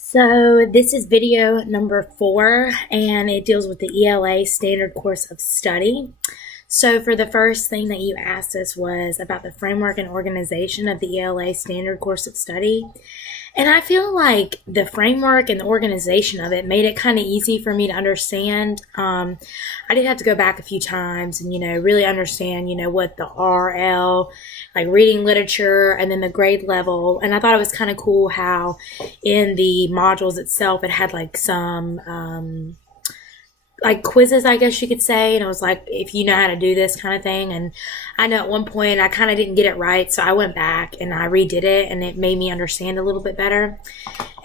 So this is video number 4, and it deals with the ELA standard course of study. So for the first thing that you asked us was about the framework and organization of the ELA standard course of study. And I feel like the framework and the organization of it made it kind of easy for me to understand. I did have to go back a few times and, really understand, what the RL, like reading literature, and then the grade level. And I thought it was kind of cool how in the modules itself, it had like some, like quizzes, I guess you could say. And it was like, if you know how to do this kind of thing. And I know at one point I kind of didn't get it right. So I went back and I redid it, and it made me understand a little bit better.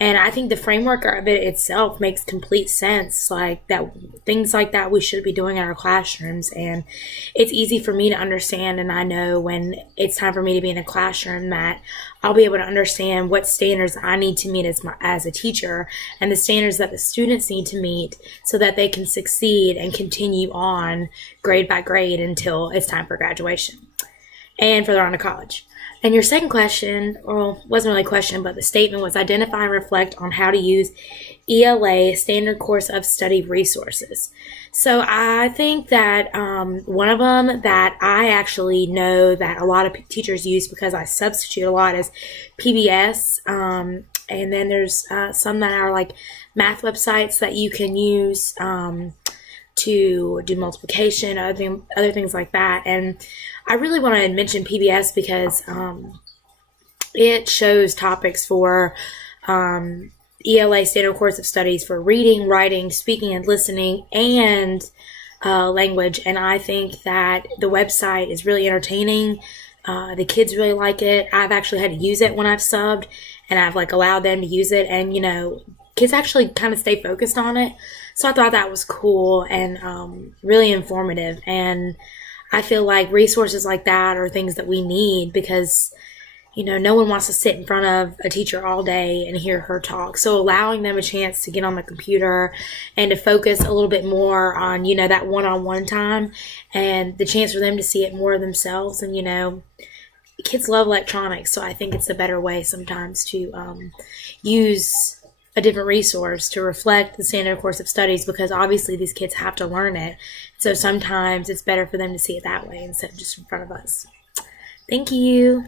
And I think the framework of it itself makes complete sense. Like that, things like that we should be doing in our classrooms. And it's easy for me to understand. And I know when it's time for me to be in a classroom that I'll be able to understand what standards I need to meet as a teacher, and the standards that the students need to meet so that they can succeed and continue on grade by grade until it's time for graduation and further on to college. And your second question, well, wasn't really a question, but the statement was identify and reflect on how to use ELA standard course of study resources. So I think that one of them that I actually know that a lot of teachers use because I substitute a lot is PBS. And then there's some that are like math websites that you can use to do multiplication, other things like that. And I really want to mention PBS because it shows topics for ELA standard course of studies for reading, writing, speaking, and listening, and language. And I think that the website is really entertaining. The kids really like it. I've actually had to use it when I've subbed, and I've allowed them to use it. And kids actually kind of stay focused on it. So I thought that was cool and really informative. And I feel like resources like that are things that we need because, no one wants to sit in front of a teacher all day and hear her talk. So allowing them a chance to get on the computer and to focus a little bit more on, that one-on-one time and the chance for them to see it more themselves. And, kids love electronics. So I think it's a better way sometimes to use a different resource to reflect the standard course of studies, because obviously these kids have to learn it. So sometimes it's better for them to see it that way instead of just in front of us. Thank you.